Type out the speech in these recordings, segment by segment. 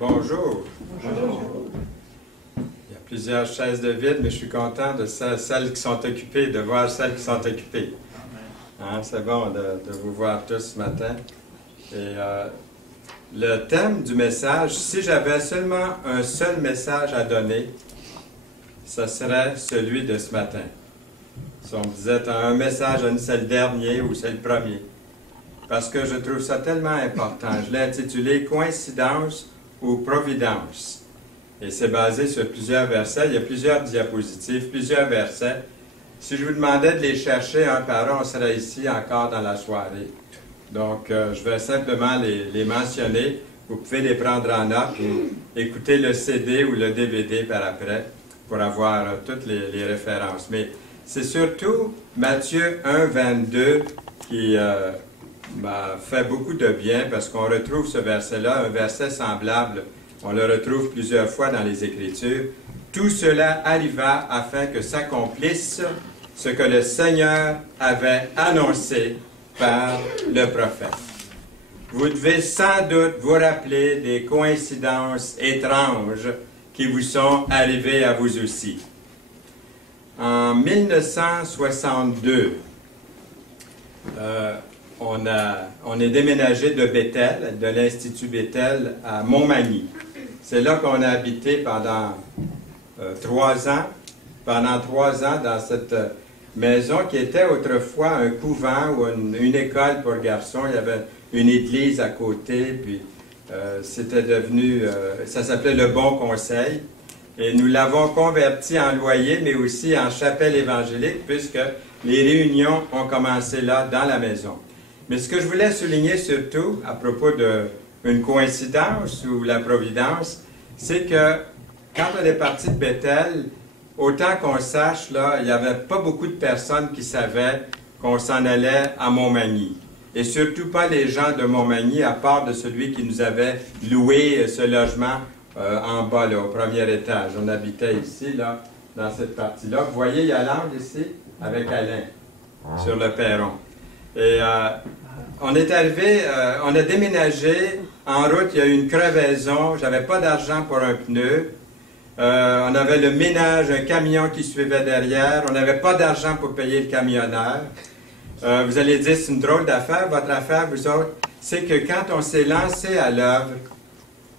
Bonjour. Bonjour. Il y a plusieurs chaises de vide, mais je suis content de celles qui sont occupées, de voir celles qui sont occupées. Hein, c'est bon de vous voir tous ce matin. Et le thème du message, si j'avais seulement un seul message à donner, ce serait celui de ce matin. Si on me disait un message, c'est le dernier ou c'est le premier. Parce que je trouve ça tellement important. Je l'ai intitulé « Coïncidence ou providence ». Et c'est basé sur plusieurs versets. Il y a plusieurs diapositives, plusieurs versets. Si je vous demandais de les chercher un par un, on serait ici encore dans la soirée. Donc, je vais simplement les mentionner. Vous pouvez les prendre en note ou écouter le CD ou le DVD par après pour avoir toutes les références. Mais c'est surtout Matthieu 1, 22 qui m'a fait beaucoup de bien parce qu'on retrouve ce verset-là, un verset semblable. On le retrouve plusieurs fois dans les Écritures. Tout cela arriva afin que s'accomplisse ce que le Seigneur avait annoncé par le prophète. Vous devez sans doute vous rappeler des coïncidences étranges qui vous sont arrivées à vous aussi. En 1962, on est déménagé de Bethel, de l'Institut Bethel, à Montmagny. C'est là qu'on a habité pendant 3 ans. Pendant 3 ans, dans cette maison qui était autrefois un couvent ou une école pour garçons. Il y avait une église à côté, puis c'était devenu, ça s'appelait le Bon Conseil. Et nous l'avons converti en loyer, mais aussi en chapelle évangélique, puisque les réunions ont commencé là, dans la maison. Mais ce que je voulais souligner surtout, à propos d'une coïncidence ou la providence, c'est que quand on est parti de Bethel, autant qu'on sache, là, il n'y avait pas beaucoup de personnes qui savaient qu'on s'en allait à Montmagny. Et surtout pas les gens de Montmagny, à part de celui qui nous avait loué ce logement en bas, là, au premier étage. On habitait ici, là, dans cette partie-là. Vous voyez, il y a l'angle ici, avec Alain, sur le perron. Et on est arrivé, on a déménagé. En route, il y a eu une crevaison. J'avais pas d'argent pour un pneu. On avait le ménage, un camion qui suivait derrière. On n'avait pas d'argent pour payer le camionneur. Vous allez dire, c'est une drôle d'affaire. Votre affaire, vous autres, c'est que quand on s'est lancé à l'œuvre,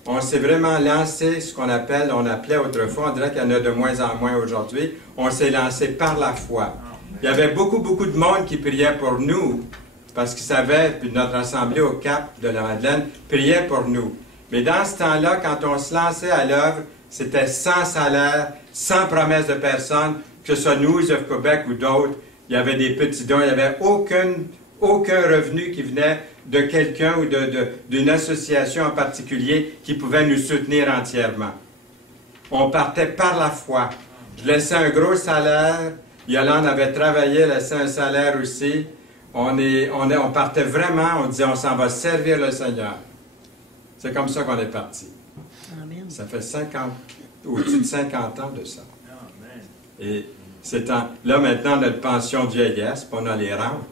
on s'est vraiment lancé, ce qu'on appelait autrefois, on dirait qu'il y en a de moins en moins aujourd'hui, on s'est lancé par la foi. Il y avait beaucoup de monde qui priait pour nous, parce qu'ils savaient, puis notre assemblée au Cap de la Madeleine priait pour nous. Mais dans ce temps-là, quand on se lançait à l'œuvre, c'était sans salaire, sans promesse de personne, que ce soit News of Québec ou d'autres. Il y avait des petits dons, il n'y avait aucun revenu qui venait de quelqu'un ou d'une association en particulier qui pouvait nous soutenir entièrement. On partait par la foi. Je laissais un gros salaire. Yolande avait travaillé, laissait un salaire aussi. On partait vraiment, on disait on s'en va servir le Seigneur. C'est comme ça qu'on est parti. Amen. Ça fait au-dessus de 50 ans de ça. Et là maintenant, on a une pension de vieillesse, puis on a les rentes.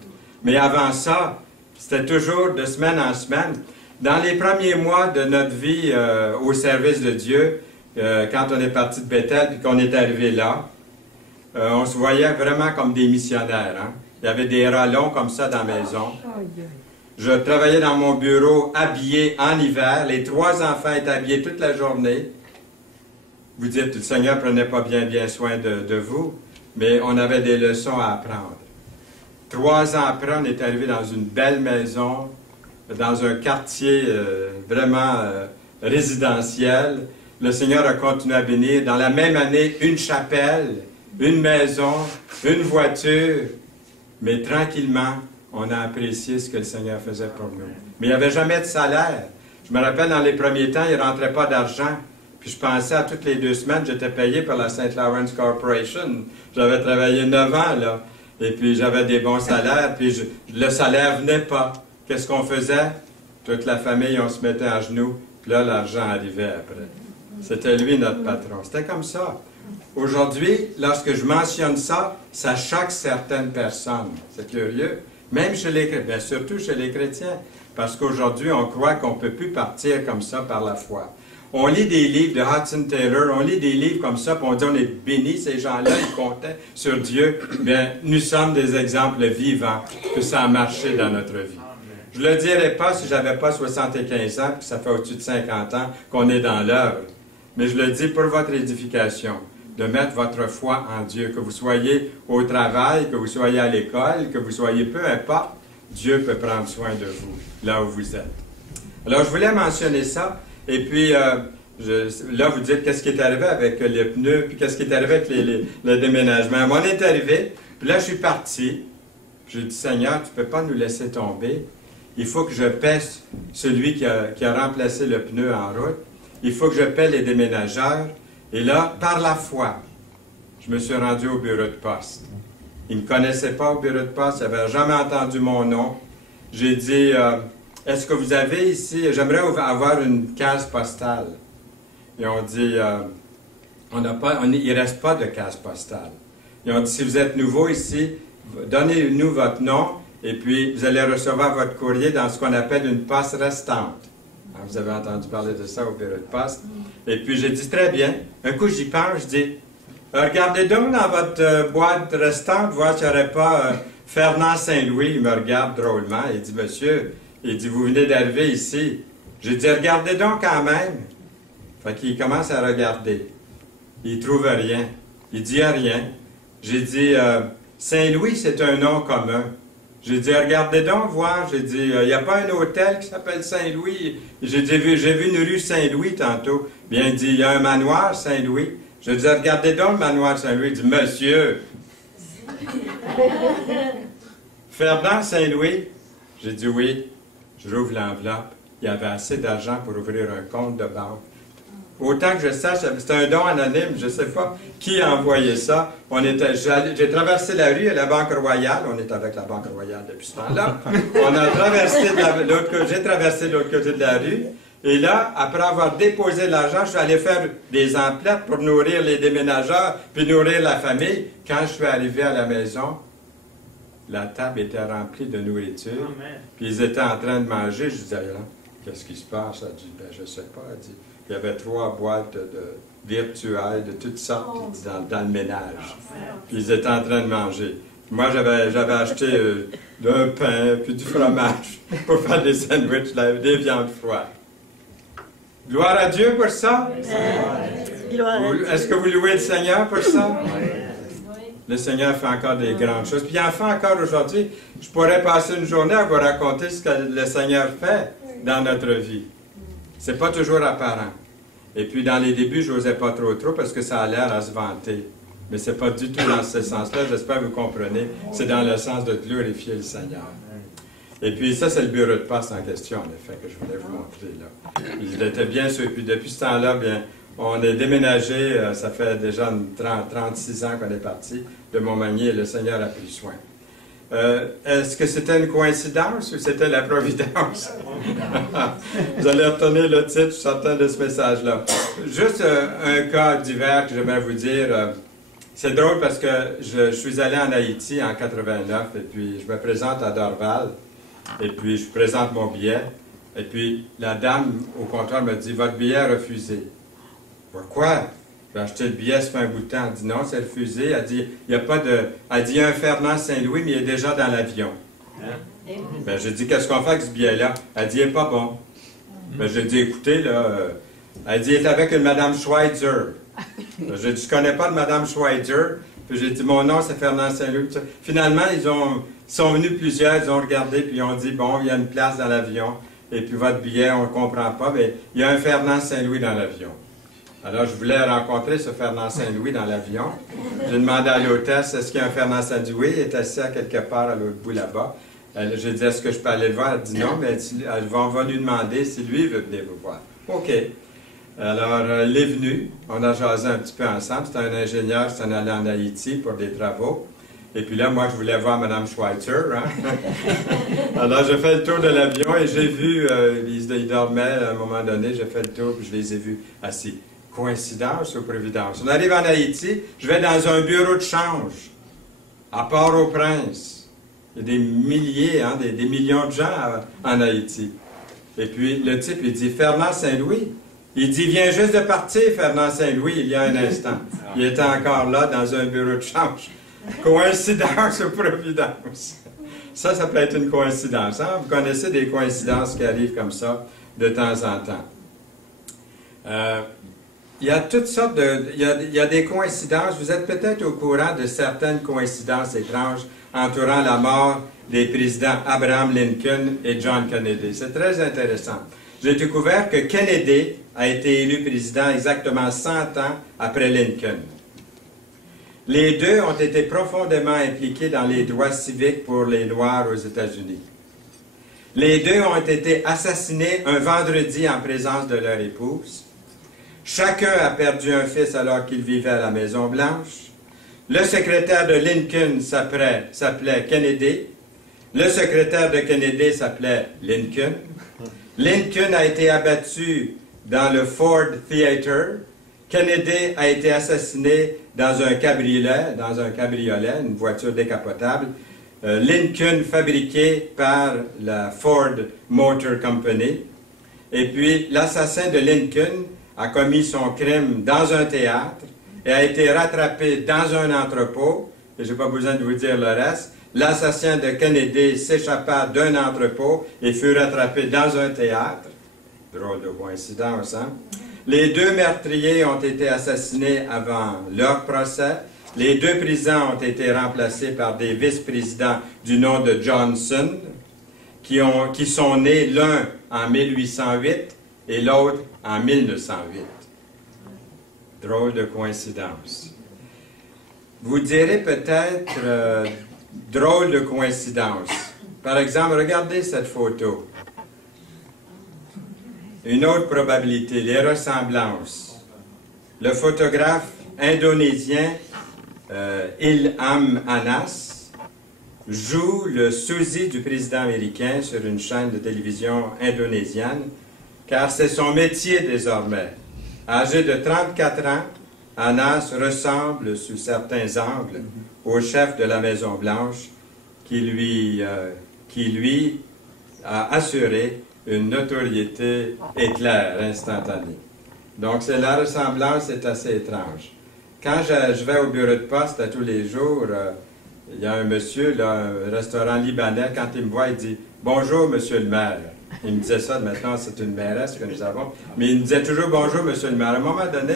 Mais avant ça, c'était toujours de semaine en semaine. Dans les premiers mois de notre vie au service de Dieu, quand on est parti de Bethel et qu'on est arrivé là, on se voyait vraiment comme des missionnaires. Hein? Il y avait des rallons comme ça dans la maison. Je travaillais dans mon bureau habillé en hiver. Les 3 enfants étaient habillés toute la journée. Vous dites, le Seigneur ne prenait pas bien soin de vous, mais on avait des leçons à apprendre. 3 ans après, on est arrivé dans une belle maison, dans un quartier vraiment résidentiel. Le Seigneur a continué à bénir. Dans la même année, une chapelle, une maison, une voiture. Mais tranquillement, on a apprécié ce que le Seigneur faisait pour nous. Mais il n'y avait jamais de salaire. Je me rappelle, dans les premiers temps, il ne rentrait pas d'argent. Puis je pensais à toutes les 2 semaines, j'étais payé par la St. Lawrence Corporation. J'avais travaillé 9 ans, là. Et puis j'avais des bons salaires, puis le salaire venait pas. Qu'est-ce qu'on faisait? Toute la famille, on se mettait à genoux, puis là, l'argent arrivait après. C'était lui notre patron. C'était comme ça. Aujourd'hui, lorsque je mentionne ça, ça choque certaines personnes. C'est curieux. Même chez les chrétiens, bien surtout chez les chrétiens. Parce qu'aujourd'hui, on croit qu'on ne peut plus partir comme ça par la foi. On lit des livres de Hudson Taylor, on lit des livres comme ça, puis on dit on est bénis, ces gens-là, ils comptaient sur Dieu. Bien, nous sommes des exemples vivants que ça a marché dans notre vie. Je ne le dirais pas si je n'avais pas 75 ans, puis ça fait au-dessus de 50 ans qu'on est dans l'œuvre. Mais je le dis pour votre édification, de mettre votre foi en Dieu, que vous soyez au travail, que vous soyez à l'école, que vous soyez peu importe, Dieu peut prendre soin de vous, là où vous êtes. Alors, je voulais mentionner ça, et puis, là, vous dites qu'est-ce qui est arrivé avec les pneus, puis qu'est-ce qui est arrivé avec le déménagement. On est arrivé, puis là, je suis parti, j'ai dit, Seigneur, tu ne peux pas nous laisser tomber. Il faut que je paie celui qui a remplacé le pneu en route. Il faut que je paie les déménageurs. Et là, par la foi, je me suis rendu au bureau de poste. Ils ne me connaissaient pas au bureau de poste. Ils n'avaient jamais entendu mon nom. J'ai dit, est-ce que vous avez ici, j'aimerais avoir une case postale. Ils ont dit, il ne reste pas de case postale. Ils ont dit, si vous êtes nouveau ici, donnez-nous votre nom. Et puis, vous allez recevoir votre courrier dans ce qu'on appelle une poste restante. Alors, vous avez entendu parler de ça au bureau de poste. Et puis, j'ai dit, très bien. Un coup, j'y pense, je dis, regardez donc dans votre boîte restante, voir s'il n'y aurait pas Fernand Saint-Louis. Il me regarde drôlement. Il dit, monsieur, il dit, vous venez d'arriver ici. J'ai dit, regardez donc quand même. Fait qu'il commence à regarder. Il ne trouve rien. Il dit rien. J'ai dit, Saint-Louis, c'est un nom commun. J'ai dit, regardez donc, voir. J'ai dit, il n'y a pas un hôtel qui s'appelle Saint-Louis. J'ai vu une rue Saint-Louis tantôt. Bien, il dit, il y a un manoir Saint-Louis. J'ai dit, regardez donc le manoir Saint-Louis. Il dit, monsieur. Fernand Saint-Louis. J'ai dit, oui. Je rouvre l'enveloppe. Il y avait assez d'argent pour ouvrir un compte de banque. Autant que je sache, c'était un don anonyme, je ne sais pas qui a envoyé ça. J'ai traversé la rue à la Banque Royale, on est avec la Banque Royale depuis ce temps-là. On a traversé j'ai traversé de l'autre côté de la rue, et là, après avoir déposé l'argent, je suis allé faire des emplettes pour nourrir les déménageurs, puis nourrir la famille. Quand je suis arrivé à la maison, la table était remplie de nourriture, puis ils étaient en train de manger. Je disais, qu'est-ce qui se passe? Elle dit, ben, je ne sais pas. Elle dit, il y avait 3 boîtes virtuelles de toutes sortes dans le ménage. Puis ils étaient en train de manger. Moi, j'avais acheté un pain, puis du fromage pour faire des sandwichs, des viandes froides. Gloire à Dieu pour ça. Est-ce que vous louez le Seigneur pour ça? Le Seigneur fait encore des grandes choses. Puis il en fait encore aujourd'hui. Je pourrais passer une journée à vous raconter ce que le Seigneur fait dans notre vie. C'est pas toujours apparent. Et puis, dans les débuts, je n'osais pas trop parce que ça a l'air à se vanter. Mais ce n'est pas du tout dans ce sens-là. J'espère que vous comprenez. C'est dans le sens de glorifier le Seigneur. Et puis, ça, c'est le bureau de poste en question, en effet, que je voulais vous montrer là. Il était bien sûr. Et puis, depuis ce temps-là, bien, on est déménagé. Ça fait déjà 36 ans qu'on est parti de Montmagny et le Seigneur a pris soin. Est-ce que c'était une coïncidence ou c'était la providence? Vous allez retenir le titre, je suis certain de ce message-là. Juste un cas divers que j'aimerais vous dire. C'est drôle parce que je suis allé en Haïti en 89 et puis je me présente à Dorval et puis je présente mon billet et puis la dame au comptoir me dit « Votre billet est refusé. » Pourquoi? J'ai acheté le billet, ça fait un bout de temps. Elle dit non, c'est refusé. Elle dit, il n'y a pas de. Elle dit, il y a un Fernand Saint-Louis, mais il est déjà dans l'avion. Ben, j'ai dit, qu'est-ce qu'on fait avec ce billet-là? Elle dit, il n'est pas bon. Ben, j'ai dit, écoutez, là. Elle dit, il est avec une Madame Schweitzer. Ben, j'ai dit, je ne connais pas de Madame Schweitzer. Puis j'ai dit, mon nom, c'est Fernand Saint-Louis. Finalement, ils sont venus plusieurs, ils ont regardé, puis ils ont dit, bon, il y a une place dans l'avion. Et puis votre billet, on ne le comprend pas, mais il y a un Fernand Saint-Louis dans l'avion. Alors, je voulais rencontrer ce Fernand Saint-Louis dans l'avion. J'ai demandé à l'hôtesse, est-ce qu'il y a un Fernand Saint-Louis? Il est assis à quelque part à l'autre bout là-bas. J'ai dit, est-ce que je peux aller le voir? Elle dit non, mais on va lui demander si lui veut venir vous voir. OK. Alors, il est venu. On a jasé un petit peu ensemble. C'était un ingénieur qui s'en allait en Haïti pour des travaux. Et puis là, moi, je voulais voir Mme Schweitzer. Hein? Alors, j'ai fait le tour de l'avion et j'ai vu, ils dormaient à un moment donné, j'ai fait le tour et je les ai vus assis. Coïncidence ou providence? On arrive en Haïti, je vais dans un bureau de change, à Port-au-Prince. Il y a des milliers, hein, des millions de gens en Haïti. Et puis, le type, il dit, Fernand Saint-Louis. Il dit, vient juste de partir, Fernand Saint-Louis, il y a un instant. Il était encore là, dans un bureau de change. Coïncidence ou providence? Ça peut être une coïncidence. Hein? Vous connaissez des coïncidences qui arrivent comme ça de temps en temps. Il y a toutes sortes de... Il y a des coïncidences. Vous êtes peut-être au courant de certaines coïncidences étranges entourant la mort des présidents Abraham Lincoln et John Kennedy. C'est très intéressant. J'ai découvert que Kennedy a été élu président exactement 100 ans après Lincoln. Les deux ont été profondément impliqués dans les droits civiques pour les Noirs aux États-Unis. Les deux ont été assassinés un vendredi en présence de leur épouse. Chacun a perdu un fils alors qu'il vivait à la Maison-Blanche. Le secrétaire de Lincoln s'appelait Kennedy. Le secrétaire de Kennedy s'appelait Lincoln. Lincoln a été abattu dans le Ford Theater. Kennedy a été assassiné dans un cabriolet, une voiture décapotable. Lincoln fabriqué par la Ford Motor Company. Et puis, l'assassin de Lincoln a commis son crime dans un théâtre et a été rattrapé dans un entrepôt. Et je n'ai pas besoin de vous dire le reste. L'assassin de Kennedy s'échappa d'un entrepôt et fut rattrapé dans un théâtre. Drôle de coïncidence, hein? Les deux meurtriers ont été assassinés avant leur procès. Les deux présidents ont été remplacés par des vice-présidents du nom de Johnson, qui sont nés l'un en 1808 et l'autre en 1908. Drôle de coïncidence. Vous direz peut-être drôle de coïncidence. Par exemple, regardez cette photo. Une autre probabilité, les ressemblances. Le photographe indonésien Ilham Anas joue le sosie du président américain sur une chaîne de télévision indonésienne, car c'est son métier désormais. Âgé de 34 ans, Anas ressemble, sous certains angles, au chef de la Maison-Blanche, qui lui a assuré une notoriété éclair, instantanée. Donc, la ressemblance est assez étrange. Quand je vais au bureau de poste à tous les jours, il y a un monsieur, là, un restaurant libanais, quand il me voit, il dit « Bonjour, monsieur le maire ». Il me disait ça, maintenant c'est une mairesse que nous avons, mais il me disait toujours « Bonjour, monsieur le maire ». À un moment donné,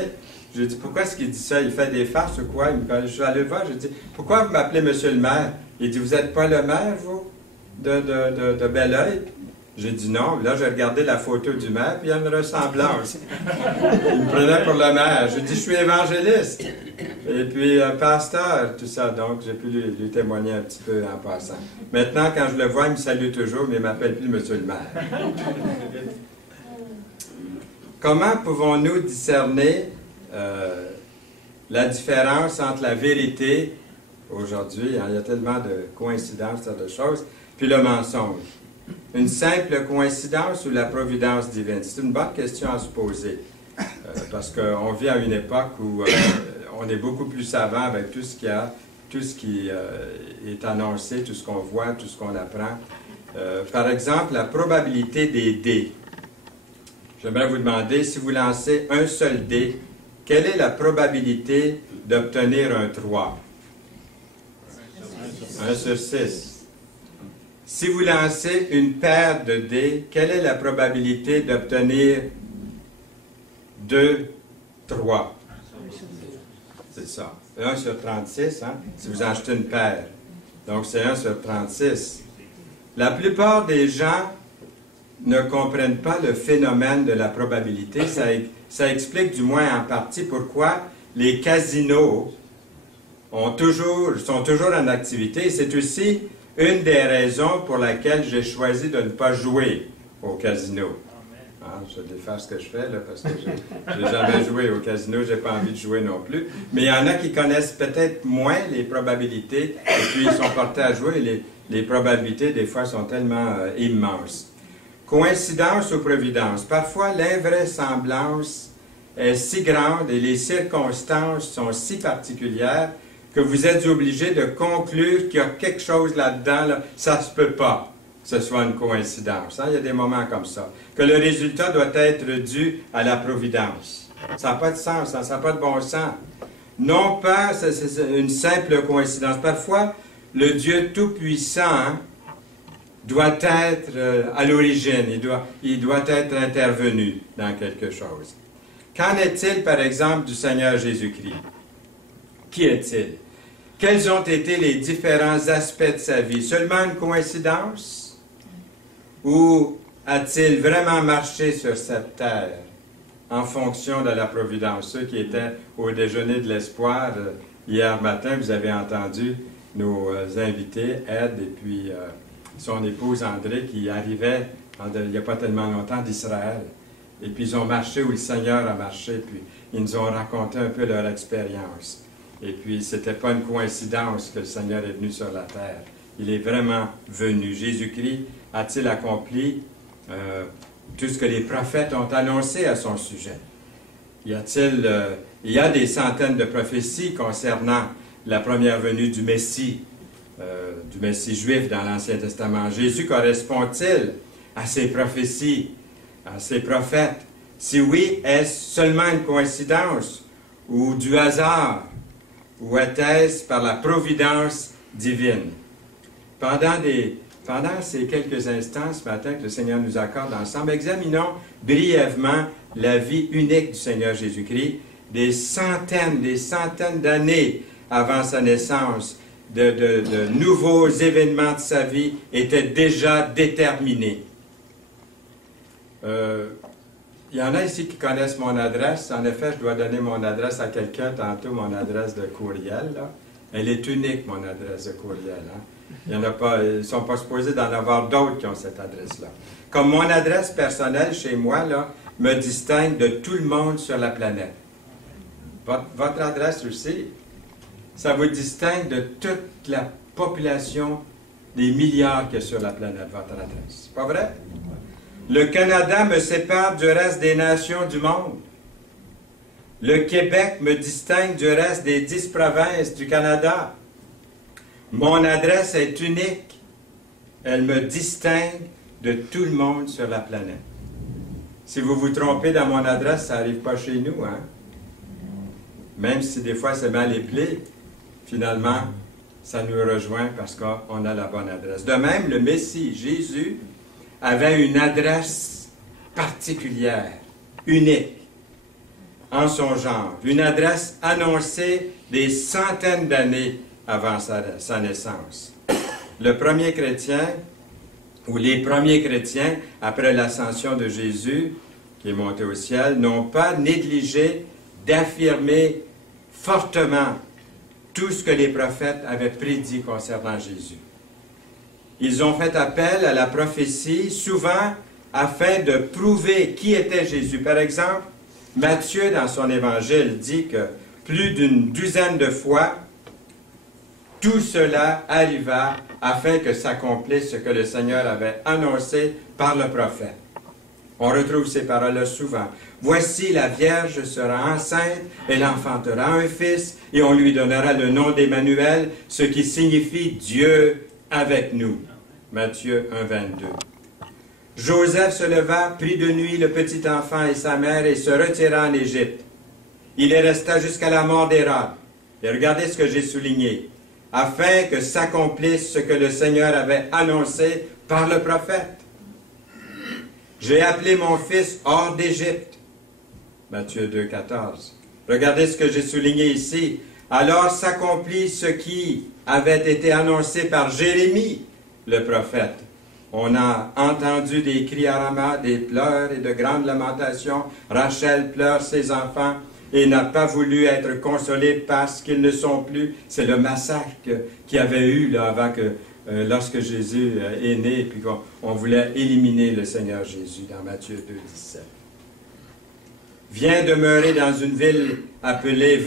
je lui ai dit « Pourquoi est-ce qu'il dit ça? Il fait des farces ou quoi? » Je suis allé le voir, je lui ai dit « Pourquoi vous m'appelez monsieur le maire? » Il dit « Vous n'êtes pas le maire, vous, de Bel-Oeil? » J'ai dit non. Là, j'ai regardé la photo du maire, puis il y a une ressemblance. Il me prenait pour le maire. J'ai dit, je suis évangéliste. Et puis, pasteur, tout ça. Donc, j'ai pu lui témoigner un petit peu en passant. Maintenant, quand je le vois, il me salue toujours, mais il ne m'appelle plus monsieur le maire. Comment pouvons-nous discerner la différence entre la vérité, aujourd'hui, hein, il y a tellement de coïncidences, de choses, puis le mensonge? Une simple coïncidence ou la providence divine? C'est une bonne question à se poser. Parce qu'on vit à une époque où on est beaucoup plus savant avec tout ce qui est annoncé, tout ce qu'on voit, tout ce qu'on apprend. Par exemple, la probabilité des dés. J'aimerais vous demander, si vous lancez un seul dé, quelle est la probabilité d'obtenir un 3? 1 sur 6. Si vous lancez une paire de dés, quelle est la probabilité d'obtenir 2, 3? C'est ça. 1 sur 36, hein, si vous achetez une paire. Donc, c'est 1 sur 36. La plupart des gens ne comprennent pas le phénomène de la probabilité. Ça explique du moins en partie pourquoi les casinos sont toujours en activité. C'est aussi une des raisons pour laquelle j'ai choisi de ne pas jouer au casino. Hein, je vais faire ce que je fais, là, parce que je n'ai jamais joué au casino, je n'ai pas envie de jouer non plus. Mais il y en a qui connaissent peut-être moins les probabilités, et puis ils sont portés à jouer, et les probabilités, des fois, sont tellement immenses. Coïncidence ou providence? Parfois, l'invraisemblance est si grande et les circonstances sont si particulières que vous êtes obligé de conclure qu'il y a quelque chose là-dedans, là, ça se peut pas. ce soit une coïncidence. Hein? Il y a des moments comme ça. Que le résultat doit être dû à la providence. Ça n'a pas de sens, ça n'a pas de bon sens. Non pas c'est une simple coïncidence. Parfois, le Dieu Tout-Puissant doit être à l'origine, il doit être intervenu dans quelque chose. Qu'en est-il, par exemple, du Seigneur Jésus-Christ? Qui est-il? Quels ont été les différents aspects de sa vie? Seulement une coïncidence? Ou a-t-il vraiment marché sur cette terre en fonction de la providence? Ceux qui étaient au déjeuner de l'espoir hier matin, vous avez entendu nos invités, Ed et puis son épouse André, qui arrivaient il n'y a pas tellement longtemps d'Israël. Et puis ils ont marché où le Seigneur a marché, puis ils nous ont raconté un peu leur expérience. Et puis ce n'était pas une coïncidence que le Seigneur est venu sur la terre. Il est vraiment venu. Jésus-Christ a-t-il accompli tout ce que les prophètes ont annoncé à son sujet? Il y a des centaines de prophéties concernant la première venue du Messie juif dans l'Ancien Testament. Jésus correspond-il à ces prophéties, à ces prophètes? Si oui, est-ce seulement une coïncidence ou du hasard? Ou était-ce par la providence divine? Pendant ces quelques instants ce matin que le Seigneur nous accorde ensemble, examinons brièvement la vie unique du Seigneur Jésus-Christ, des centaines d'années avant sa naissance, de nouveaux événements de sa vie étaient déjà déterminés. Il y en a ici qui connaissent mon adresse. En effet, je dois donner mon adresse à quelqu'un tantôt, mon adresse de courriel. Là. Elle est unique, mon adresse de courriel. Hein. Il y en a pas, ils ne sont pas supposés d'en avoir d'autres qui ont cette adresse-là. Comme mon adresse personnelle chez moi, là, me distingue de tout le monde sur la planète. Votre adresse aussi, ça vous distingue de toute la population des milliards qu'il y a sur la planète, votre adresse. C'est pas vrai? Le Canada me sépare du reste des nations du monde. Le Québec me distingue du reste des 10 provinces du Canada. Mon adresse est unique. Elle me distingue de tout le monde sur la planète. Si vous vous trompez dans mon adresse, ça n'arrive pas chez nous, hein? Même si des fois c'est mal appelé, finalement, ça nous rejoint parce qu'on a la bonne adresse. De même, le Messie, Jésus, avait une adresse particulière, unique, en son genre. Une adresse annoncée des centaines d'années avant sa naissance. Le premier chrétien, ou les premiers chrétiens, après l'ascension de Jésus, qui est monté au ciel, n'ont pas négligé d'affirmer fortement tout ce que les prophètes avaient prédit concernant Jésus. Ils ont fait appel à la prophétie, souvent afin de prouver qui était Jésus. Par exemple, Matthieu, dans son évangile, dit que plus d'une douzaine de fois, tout cela arriva afin que s'accomplisse ce que le Seigneur avait annoncé par le prophète. On retrouve ces paroles-là souvent. « Voici, la Vierge sera enceinte, elle enfantera un fils, et on lui donnera le nom d'Emmanuel, ce qui signifie Dieu avec nous. » Matthieu 1, 22. Joseph se leva, prit de nuit le petit enfant et sa mère et se retira en Égypte. Il y resta jusqu'à la mort d'Hérode. Et regardez ce que j'ai souligné. Afin que s'accomplisse ce que le Seigneur avait annoncé par le prophète. J'ai appelé mon fils hors d'Égypte. Matthieu 2, 14. Regardez ce que j'ai souligné ici. Alors s'accomplit ce qui avait été annoncé par Jérémie, le prophète. On a entendu des cris à Rama, des pleurs et de grandes lamentations. Rachel pleure ses enfants et n'a pas voulu être consolée parce qu'ils ne sont plus. C'est le massacre qu'il y avait eu là, avant que, lorsque Jésus est né, et puis qu'on voulait éliminer le Seigneur Jésus dans Matthieu 2, 17. Vint demeurer dans une ville appelée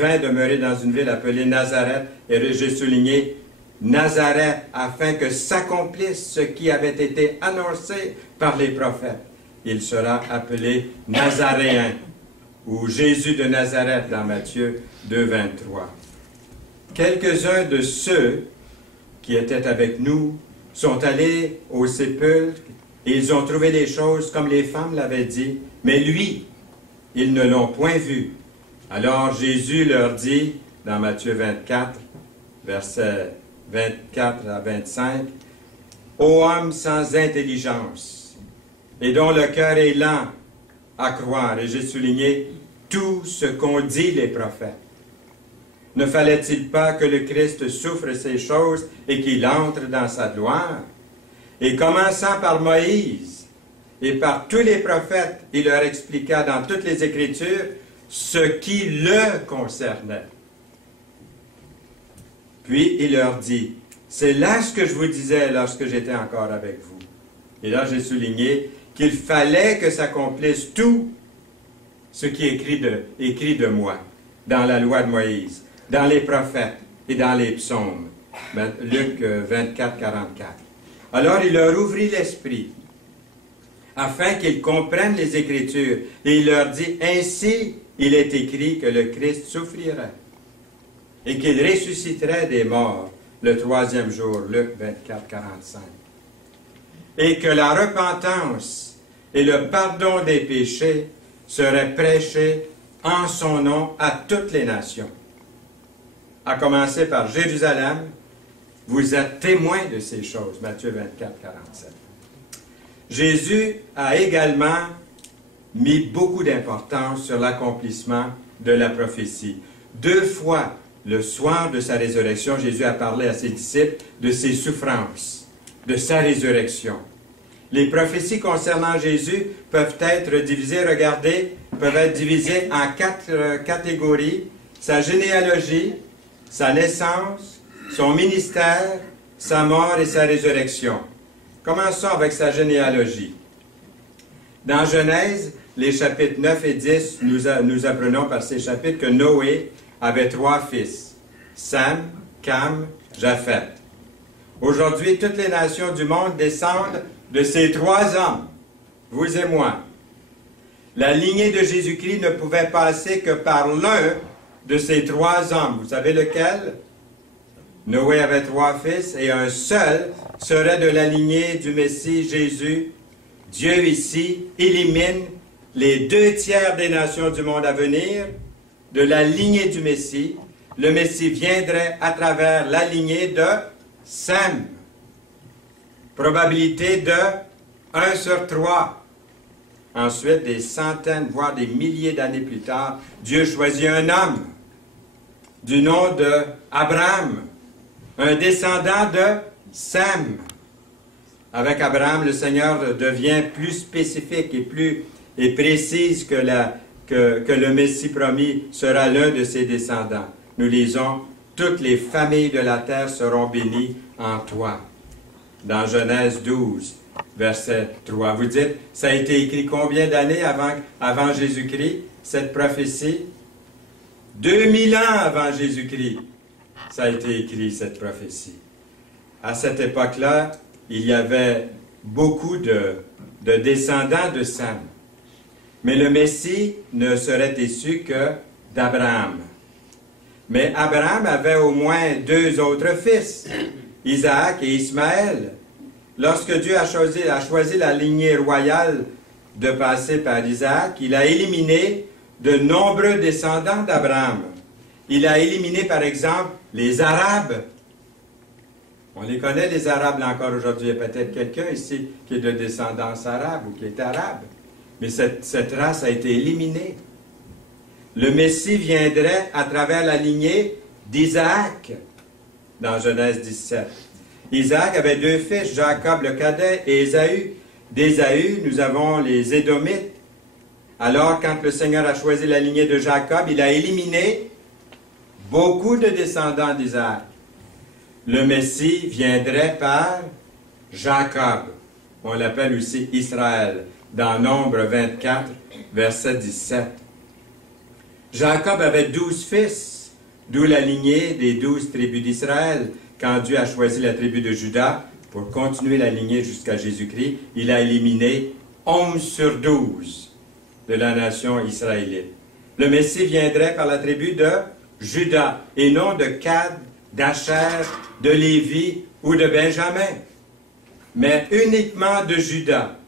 Nazareth, et j'ai souligné Nazareth, afin que s'accomplisse ce qui avait été annoncé par les prophètes. Il sera appelé Nazaréen, ou Jésus de Nazareth dans Matthieu 2, 23. Quelques-uns de ceux qui étaient avec nous sont allés au sépulcre et ils ont trouvé les choses comme les femmes l'avaient dit, mais lui, ils ne l'ont point vu. Alors Jésus leur dit, dans Matthieu 24, versets 24 à 25, « Ô homme sans intelligence, et dont le cœur est lent à croire, et j'ai souligné tout ce qu'ont dit les prophètes. Ne fallait-il pas que le Christ souffre ces choses et qu'il entre dans sa gloire? Et commençant par Moïse et par tous les prophètes, il leur expliqua dans toutes les Écritures ce qui le concernait. Puis il leur dit, « C'est là ce que je vous disais lorsque j'étais encore avec vous. » Et là, j'ai souligné qu'il fallait que s'accomplisse tout ce qui est écrit de moi, dans la loi de Moïse, dans les prophètes et dans les psaumes. Luc 24, 44. Alors il leur ouvrit l'esprit, afin qu'ils comprennent les Écritures, et il leur dit, « Ainsi il est écrit que le Christ souffrirait, et qu'il ressusciterait des morts le troisième jour. » Luc 24, 45. Et que la repentance et le pardon des péchés seraient prêchés en son nom à toutes les nations. À commencer par Jérusalem, vous êtes témoins de ces choses. Matthieu 24, 47. Jésus a également mis beaucoup d'importance sur l'accomplissement de la prophétie. 2 fois, le soir de sa résurrection, Jésus a parlé à ses disciples de ses souffrances, de sa résurrection. Les prophéties concernant Jésus peuvent être divisées, peuvent être divisées en 4 catégories. Sa généalogie, sa naissance, son ministère, sa mort et sa résurrection. Commençons avec sa généalogie. Dans Genèse, les chapitres 9 et 10, nous apprenons par ces chapitres que Noé avait 3 fils, Sam, Cam, Japheth. Aujourd'hui, toutes les nations du monde descendent de ces 3 hommes, vous et moi. La lignée de Jésus-Christ ne pouvait passer que par l'un de ces 3 hommes. Vous savez lequel? Noé avait 3 fils et un seul serait de la lignée du Messie Jésus. Dieu ici élimine les 2/3 des nations du monde à venir de la lignée du Messie. Le Messie viendrait à travers la lignée de Sam. Probabilité de 1 sur 3. Ensuite, des centaines, voire des milliers d'années plus tard, Dieu choisit un homme du nom d'Abraham, un descendant de Sam. Avec Abraham, le Seigneur devient plus spécifique et précise que le Messie promis sera l'un de ses descendants. Nous lisons, « Toutes les familles de la terre seront bénies en toi » dans Genèse 12, verset 3. Vous dites, ça a été écrit combien d'années avant Jésus-Christ, cette prophétie? 2000 ans avant Jésus-Christ, ça a été écrit, cette prophétie. À cette époque-là, il y avait beaucoup de descendants de Sam. Mais le Messie ne serait issu que d'Abraham. Mais Abraham avait au moins 2 autres fils, Isaac et Ismaël. Lorsque Dieu a choisi la lignée royale de passer par Isaac, il a éliminé de nombreux descendants d'Abraham. Il a éliminé, par exemple, les Arabes. On les connaît, les Arabes, là encore aujourd'hui. Il y a peut-être quelqu'un ici qui est de descendance arabe ou qui est arabe. Mais cette race a été éliminée. Le Messie viendrait à travers la lignée d'Isaac, dans Genèse 17. Isaac avait 2 fils, Jacob le cadet et Ésaü. D'Ésaü, nous avons les Édomites. Alors, quand le Seigneur a choisi la lignée de Jacob, il a éliminé beaucoup de descendants d'Isaac. Le Messie viendrait par Jacob. On l'appelle aussi Israël, dans Nombre 24, verset 17. Jacob avait 12 fils, d'où la lignée des 12 tribus d'Israël. Quand Dieu a choisi la tribu de Juda pour continuer la lignée jusqu'à Jésus-Christ, il a éliminé 11 sur 12 de la nation israélite. Le Messie viendrait par la tribu de Juda et non de Gad, d'Asher, de Lévi ou de Benjamin. mais uniquement de Juda.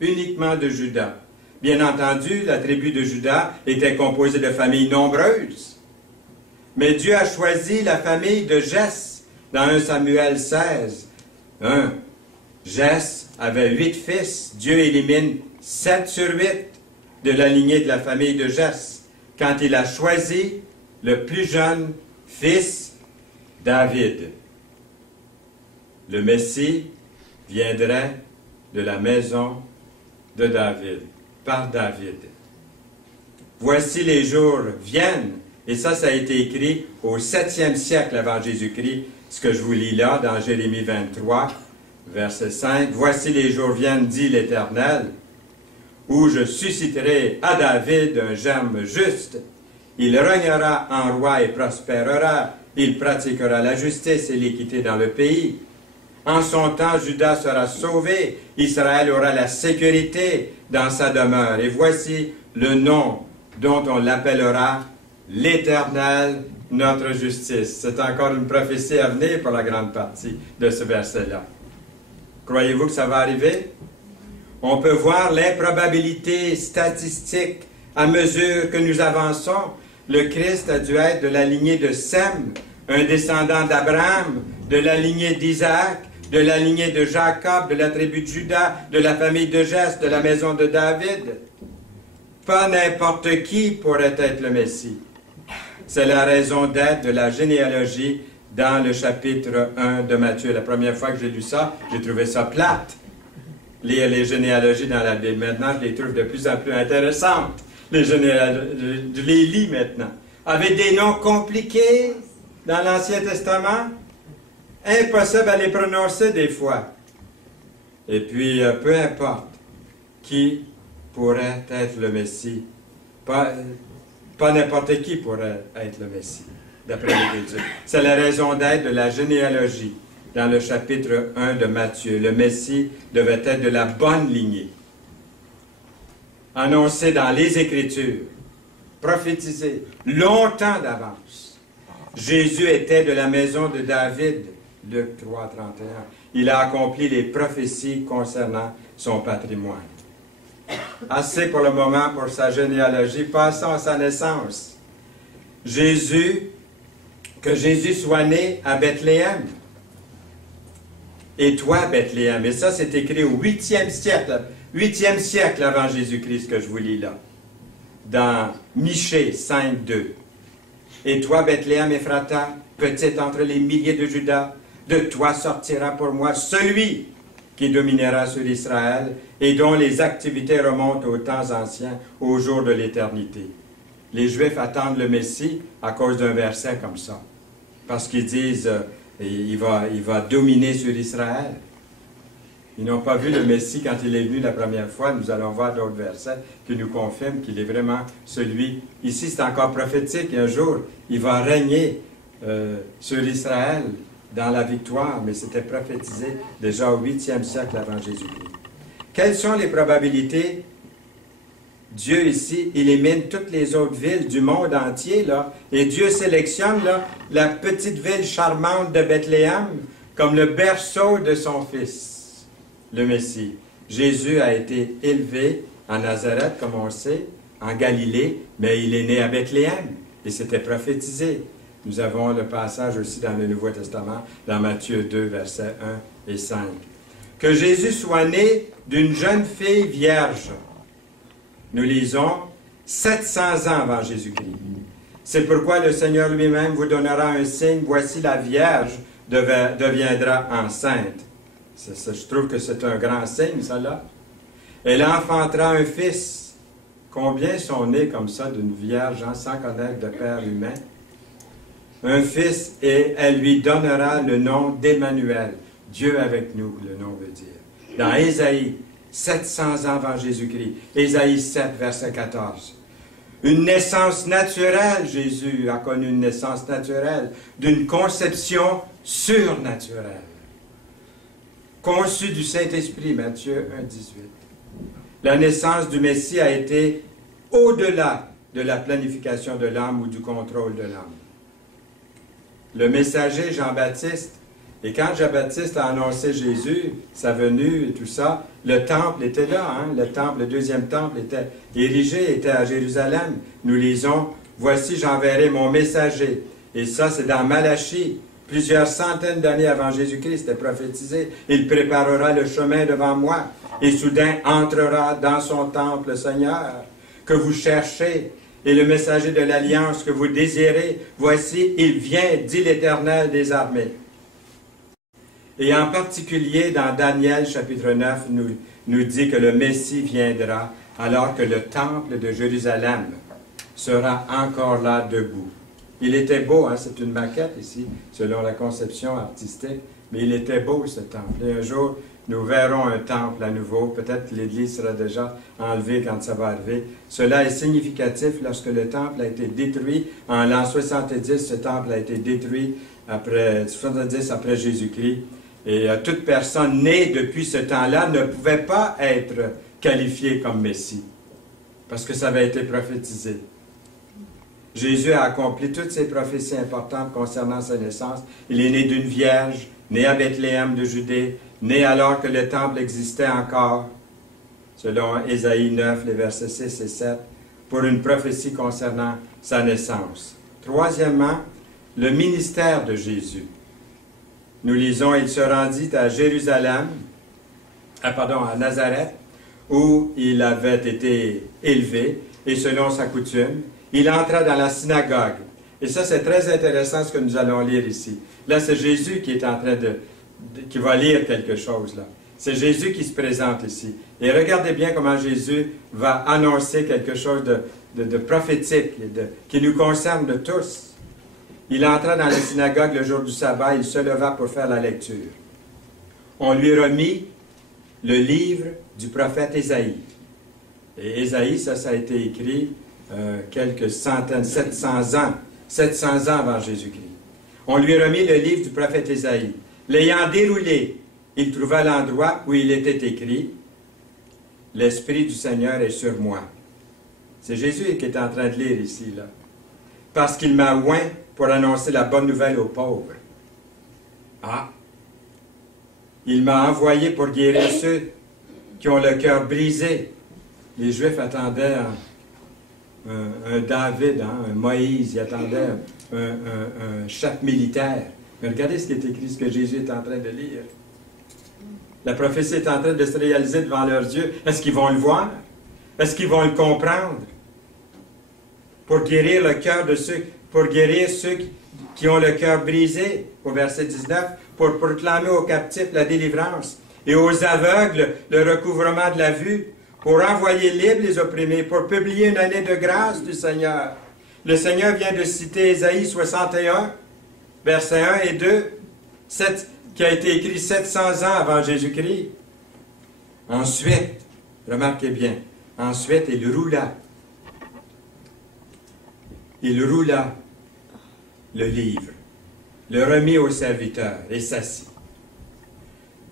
Uniquement de Juda. Bien entendu, la tribu de Juda était composée de familles nombreuses. Mais Dieu a choisi la famille de Jesse dans 1 Samuel 16. Jesse avait 8 fils. Dieu élimine 7 sur 8 de la lignée de la famille de Jesse quand il a choisi le plus jeune fils, David. Le Messie viendrait de la maison de David, par David. Voici les jours viennent, et ça a été écrit au 7e siècle avant Jésus-Christ, ce que je vous lis là dans Jérémie 23, verset 5. Voici les jours viennent, dit l'Éternel, où je susciterai à David un germe juste. Il régnera en roi et prospérera. Il pratiquera la justice et l'équité dans le pays. En son temps, Juda sera sauvé. Israël aura la sécurité dans sa demeure. Et voici le nom dont on l'appellera l'Éternel, notre justice. C'est encore une prophétie à venir pour la grande partie de ce verset-là. Croyez-vous que ça va arriver? On peut voir l'improbabilité statistique à mesure que nous avançons. Le Christ a dû être de la lignée de Sem, un descendant d'Abraham, de la lignée d'Isaac, de la lignée de Jacob, de la tribu de Juda, de la famille de Jesse, de la maison de David. Pas n'importe qui pourrait être le Messie. C'est la raison d'être de la généalogie dans le chapitre 1 de Matthieu. La première fois que j'ai lu ça, j'ai trouvé ça plate. Lire les généalogies dans la Bible. Maintenant, je les trouve de plus en plus intéressantes. Les généalogies, je les lis maintenant. Avec des noms compliqués dans l'Ancien Testament, impossible à les prononcer des fois. Et puis, peu importe qui pourrait être le Messie. Pas n'importe qui pourrait être le Messie, d'après l'Écriture. C'est la raison d'être de la généalogie dans le chapitre 1 de Matthieu. Le Messie devait être de la bonne lignée. Annoncé dans les Écritures, prophétisé longtemps d'avance. Jésus était de la maison de David, Luc 3, 31. Il a accompli les prophéties concernant son patrimoine. Assez pour le moment pour sa généalogie. Passons à sa naissance. Que Jésus soit né à Bethléem. Et toi, Bethléem. Et ça, c'est écrit au 8e siècle. 8e siècle avant Jésus-Christ, que je vous lis là. Dans Michée 5, 2. Et toi, Bethléem Ephrata, petite entre les milliers de Juda, de toi sortira pour moi celui qui dominera sur Israël et dont les activités remontent aux temps anciens, au jour de l'éternité. Les Juifs attendent le Messie à cause d'un verset comme ça. Parce qu'ils disent, il va dominer sur Israël. Ils n'ont pas vu le Messie quand il est venu la première fois. Nous allons voir d'autres versets qui nous confirment qu'il est vraiment celui. Ici, c'est encore prophétique. Un jour, il va régner sur Israël dans la victoire, mais c'était prophétisé déjà au 8e siècle avant Jésus-Christ. Quelles sont les probabilités? Dieu ici élimine toutes les autres villes du monde entier, là, et Dieu sélectionne là, la petite ville charmante de Bethléem comme le berceau de son Fils, le Messie. Jésus a été élevé en Nazareth, comme on sait, en Galilée, mais il est né à Bethléem, et c'était prophétisé. Nous avons le passage aussi dans le Nouveau Testament, dans Matthieu 2, versets 1 et 5. Que Jésus soit né d'une jeune fille vierge. Nous lisons 700 ans avant Jésus-Christ. C'est pourquoi le Seigneur lui-même vous donnera un signe. Voici la Vierge deviendra enceinte. Je trouve que c'est un grand signe, ça là. Elle enfantera un fils. Combien sont nés comme ça d'une vierge sans connaître de père humain? Un fils, et elle lui donnera le nom d'Emmanuel. Dieu avec nous, le nom veut dire. Dans Ésaïe, 700 ans avant Jésus-Christ. Ésaïe 7, verset 14. Une naissance naturelle, Jésus a connu une naissance naturelle, d'une conception surnaturelle. Conçu du Saint-Esprit, Matthieu 1, 18. La naissance du Messie a été au-delà de la planification de l'âme ou du contrôle de l'âme. Le messager Jean-Baptiste Et quand Jean-Baptiste a annoncé Jésus, sa venue et tout ça, le temple était là, hein? Le temple, le deuxième temple était érigé, était à Jérusalem. Nous lisons, « Voici, j'enverrai mon messager. » Et ça, c'est dans Malachie. Plusieurs centaines d'années avant Jésus-Christ, c'était prophétisé. « Il préparera le chemin devant moi. Et soudain entrera dans son temple le Seigneur, que vous cherchez. Et le messager de l'Alliance que vous désirez, voici, il vient, dit l'Éternel des armées. » Et en particulier, dans Daniel chapitre 9, nous dit que le Messie viendra alors que le temple de Jérusalem sera encore là debout. Il était beau, hein, c'est une maquette ici, selon la conception artistique, mais il était beau ce temple. Et un jour, nous verrons un temple à nouveau. Peut-être que l'Église sera déjà enlevée quand ça va arriver. Cela est significatif lorsque le temple a été détruit. En l'an 70, ce temple a été détruit après 70 après Jésus-Christ. Et toute personne née depuis ce temps-là ne pouvait pas être qualifiée comme Messie, parce que ça avait été prophétisé. Jésus a accompli toutes ces prophéties importantes concernant sa naissance. Il est né d'une vierge, né à Bethléem de Judée, né alors que le temple existait encore, selon Ésaïe 9, les versets 6 et 7, pour une prophétie concernant sa naissance. Troisièmement, le ministère de Jésus. Nous lisons, il se rendit à Jérusalem, à Nazareth, où il avait été élevé, et selon sa coutume, il entra dans la synagogue. Et ça, c'est très intéressant ce que nous allons lire ici. Là, c'est Jésus qui est en train qui va lire quelque chose, là. C'est Jésus qui se présente ici. Et regardez bien comment Jésus va annoncer quelque chose de prophétique, qui nous concerne tous. Il entra dans la synagogue le jour du sabbat, il se leva pour faire la lecture. On lui remit le livre du prophète Ésaïe. Et Ésaïe, ça a été écrit quelques centaines, 700 ans avant Jésus-Christ. On lui remit le livre du prophète Ésaïe. L'ayant déroulé, il trouva l'endroit où il était écrit « L'Esprit du Seigneur est sur moi ». C'est Jésus qui est en train de lire ici, là. « Parce qu'il m'a oint pour annoncer la bonne nouvelle aux pauvres. » Ah! Il m'a envoyé pour guérir ceux qui ont le cœur brisé. Les Juifs attendaient un David, hein, un Moïse, ils attendaient un chef militaire. Mais regardez ce qui est écrit, ce que Jésus est en train de lire. La prophétie est en train de se réaliser devant leurs yeux. Est-ce qu'ils vont le voir? Est-ce qu'ils vont le comprendre? Pour guérir le cœur de ceux, pour guérir ceux qui ont le cœur brisé, au verset 19, pour proclamer aux captifs la délivrance, et aux aveugles le recouvrement de la vue, pour envoyer libres les opprimés, pour publier une année de grâce du Seigneur. Le Seigneur vient de citer Ésaïe 61, versets 1 et 2, qui a été écrit 700 ans avant Jésus-Christ. Ensuite, remarquez bien, ensuite il roula le livre, le remit au serviteur et s'assit.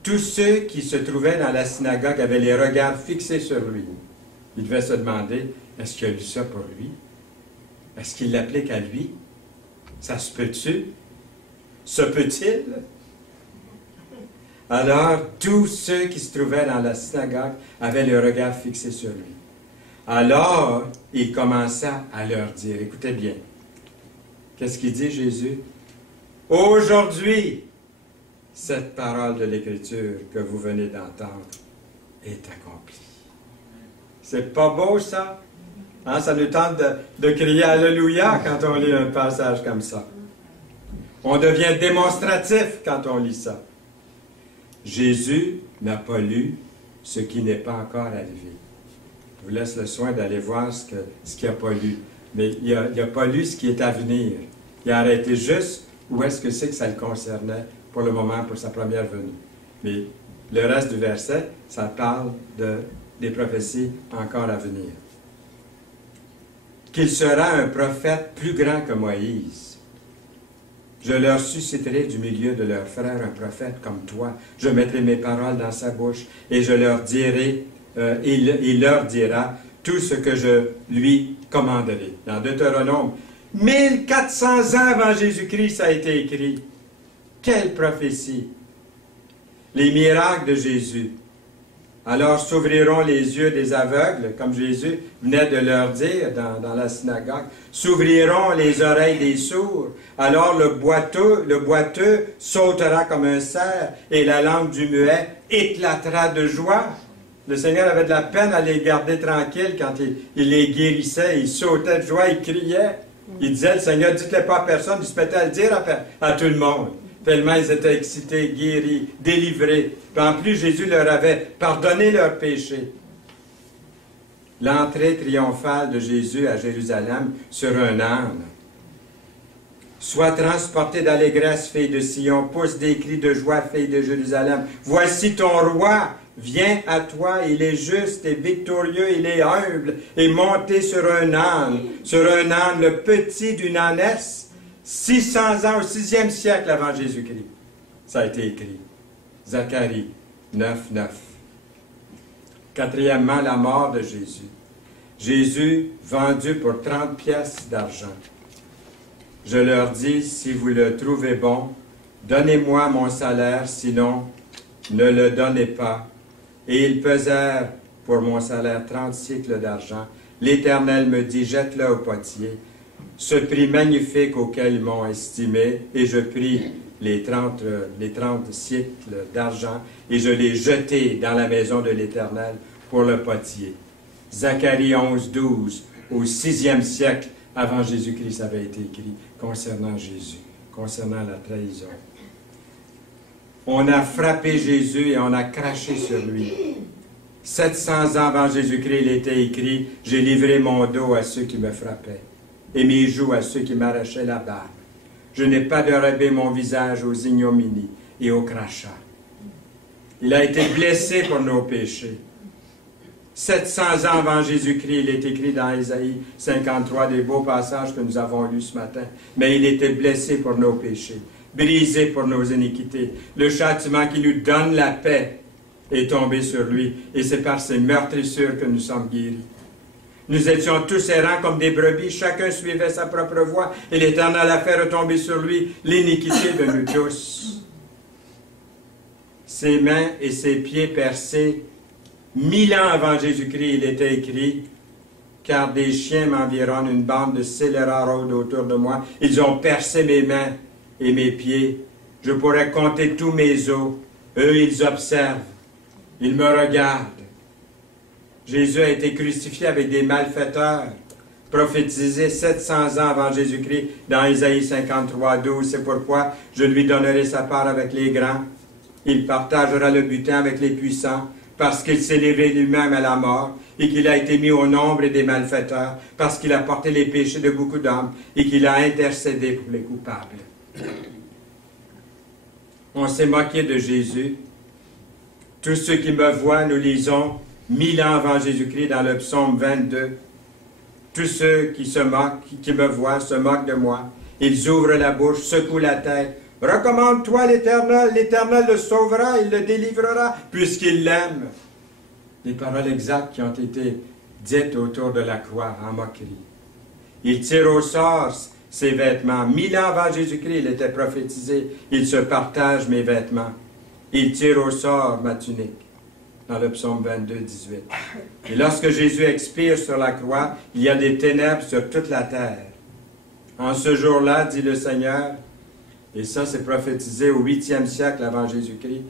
Tous ceux qui se trouvaient dans la synagogue avaient les regards fixés sur lui. Ils devaient se demander, est-ce qu'il a lu ça pour lui? Est-ce qu'il l'applique à lui? Ça se peut-tu? Se peut-il? Alors, tous ceux qui se trouvaient dans la synagogue avaient le regard fixé sur lui. Alors, il commença à leur dire, écoutez bien, qu'est-ce qu'il dit Jésus? Aujourd'hui, cette parole de l'Écriture que vous venez d'entendre est accomplie. C'est pas beau ça? Hein, ça nous tente de crier Alléluia quand on lit un passage comme ça. On devient démonstratif quand on lit ça. Jésus n'a pas lu ce qui n'est pas encore arrivé. Je vous laisse le soin d'aller voir ce qu'il n'a pas lu. Mais il n'a pas lu ce qui est à venir. Il a arrêté juste où est-ce que c'est que ça le concernait pour le moment, pour sa première venue. Mais le reste du verset, ça parle des prophéties encore à venir. Qu'il sera un prophète plus grand que Moïse. Je leur susciterai du milieu de leurs frères un prophète comme toi. Je mettrai mes paroles dans sa bouche et je leur dirai, il leur dira tout ce que je lui commanderai. Dans Deutéronome, 1400 ans avant Jésus-Christ, ça a été écrit. Quelle prophétie! Les miracles de Jésus. Alors s'ouvriront les yeux des aveugles, comme Jésus venait de leur dire dans la synagogue. S'ouvriront les oreilles des sourds. Alors le boiteux sautera comme un cerf et la langue du muet éclatera de joie. Le Seigneur avait de la peine à les garder tranquilles quand il les guérissait. Il sautait de joie, il criait. Il disait, le Seigneur, dites-le pas à personne, il se mettait à le dire à tout le monde. Tellement ils étaient excités, guéris, délivrés. Puis en plus, Jésus leur avait pardonné leurs péchés. L'entrée triomphale de Jésus à Jérusalem sur un âne. Sois transporté d'allégresse, fille de Sion, pousse des cris de joie, fille de Jérusalem. Voici ton roi, viens à toi, il est juste et victorieux, il est humble, et monté sur un âne, le petit d'une ânesse. 600 ans au 6e siècle avant Jésus-Christ. Ça a été écrit. Zacharie 9, 9. Quatrièmement, la mort de Jésus. Jésus vendu pour 30 pièces d'argent. Je leur dis, si vous le trouvez bon, donnez-moi mon salaire, sinon ne le donnez pas. Et ils pesèrent pour mon salaire 30 cycles d'argent. L'Éternel me dit, jette-le au potier. Ce prix magnifique auquel ils m'ont estimé, et je pris les 30 cycles d'argent, et je l'ai jeté dans la maison de l'Éternel pour le potier. Zacharie 11, 12, au 6e siècle avant Jésus-Christ, ça avait été écrit concernant Jésus, concernant la trahison. On a frappé Jésus et on a craché sur lui. 700 ans avant Jésus-Christ, il était écrit, « J'ai livré mon dos à ceux qui me frappaient. » et mes joues à ceux qui m'arrachaient la barbe. Je n'ai pas dérobé mon visage aux ignominies et aux crachats. Il a été blessé pour nos péchés. 700 ans avant Jésus-Christ, il est écrit dans Ésaïe 53, des beaux passages que nous avons lus ce matin. Mais il était blessé pour nos péchés, brisé pour nos iniquités. Le châtiment qui nous donne la paix est tombé sur lui, et c'est par ses meurtrissures que nous sommes guéris. Nous étions tous errants comme des brebis, chacun suivait sa propre voie, et l'Éternel a fait retomber sur lui l'iniquité de nous tous. Ses mains et ses pieds percés, 1000 ans avant Jésus-Christ, il était écrit, « Car des chiens m'environnent, une bande de scélérats rôde autour de moi. Ils ont percé mes mains et mes pieds. Je pourrais compter tous mes os. Eux, ils observent. Ils me regardent. » Jésus a été crucifié avec des malfaiteurs, prophétisé 700 ans avant Jésus-Christ dans Ésaïe 53, 12. C'est pourquoi je lui donnerai sa part avec les grands. Il partagera le butin avec les puissants, parce qu'il s'est livré lui-même à la mort, et qu'il a été mis au nombre des malfaiteurs, parce qu'il a porté les péchés de beaucoup d'hommes, et qu'il a intercédé pour les coupables. On s'est moqué de Jésus. Tous ceux qui me voient, nous lisons 1000 ans avant Jésus-Christ dans le psaume 22. Tous ceux qui se moquent, qui me voient, se moquent de moi. Ils ouvrent la bouche, secouent la tête. Recommande-toi l'Éternel, l'Éternel le sauvera, il le délivrera, puisqu'il l'aime. Les paroles exactes qui ont été dites autour de la croix en moquerie. Il tire au sort ses vêtements. 1000 ans avant Jésus-Christ, il était prophétisé. Il se partage mes vêtements. Il tire au sort ma tunique. Dans le psaume 22, 18. Et lorsque Jésus expire sur la croix, il y a des ténèbres sur toute la terre. En ce jour-là, dit le Seigneur, et ça c'est prophétisé au 8e siècle avant Jésus-Christ,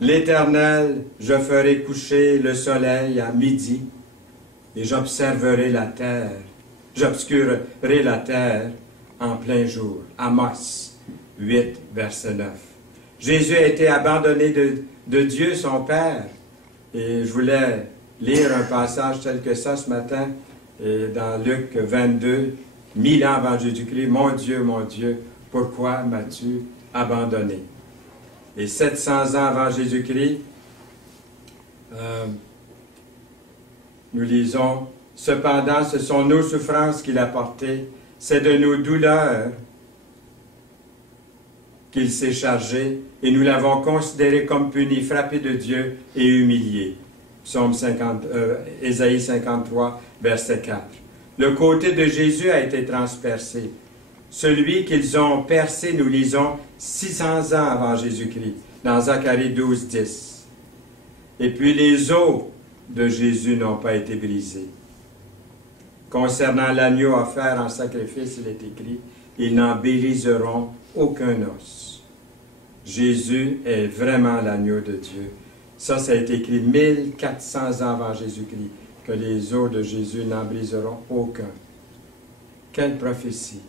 l'Éternel, je ferai coucher le soleil à midi, et j'observerai la terre, j'obscurerai la terre en plein jour. Amos 8, verset 9. Jésus a été abandonné de Dieu, son Père. Et je voulais lire un passage tel que ça ce matin, dans Luc 22, 1000 ans avant Jésus-Christ. Mon Dieu, pourquoi m'as-tu abandonné? Et 700 ans avant Jésus-Christ, nous lisons, cependant, ce sont nos souffrances qu'il a portées, c'est de nos douleurs qu'il s'est chargé, et nous l'avons considéré comme puni, frappé de Dieu et humilié. Ésaïe 53, verset 4. Le côté de Jésus a été transpercé. celui qu'ils ont percé, nous lisons, 600 ans avant Jésus-Christ, dans Zacharie 12, 10. Et puis les os de Jésus n'ont pas été brisés. Concernant l'agneau offert en sacrifice, il est écrit, ils n'en briseront aucun os. Jésus est vraiment l'agneau de Dieu. Ça a été écrit 1400 ans avant Jésus-Christ, que les os de Jésus n'en briseront aucun. Quelle prophétie!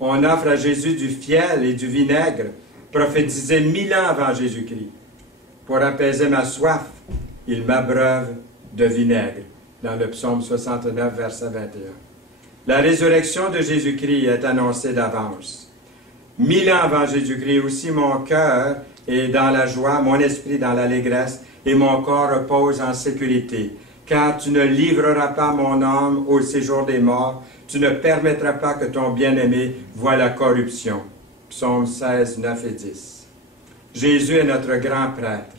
On offre à Jésus du fiel et du vinaigre, prophétisé 1000 ans avant Jésus-Christ. Pour apaiser ma soif, il m'abreuve de vinaigre, dans le psaume 69, verset 21. La résurrection de Jésus-Christ est annoncée d'avance. 1000 ans avant Jésus-Christ aussi, mon cœur est dans la joie, mon esprit dans l'allégresse, et mon corps repose en sécurité. Car tu ne livreras pas mon âme au séjour des morts, tu ne permettras pas que ton bien-aimé voie la corruption. Psaume 16, 9 et 10. Jésus est notre grand prêtre,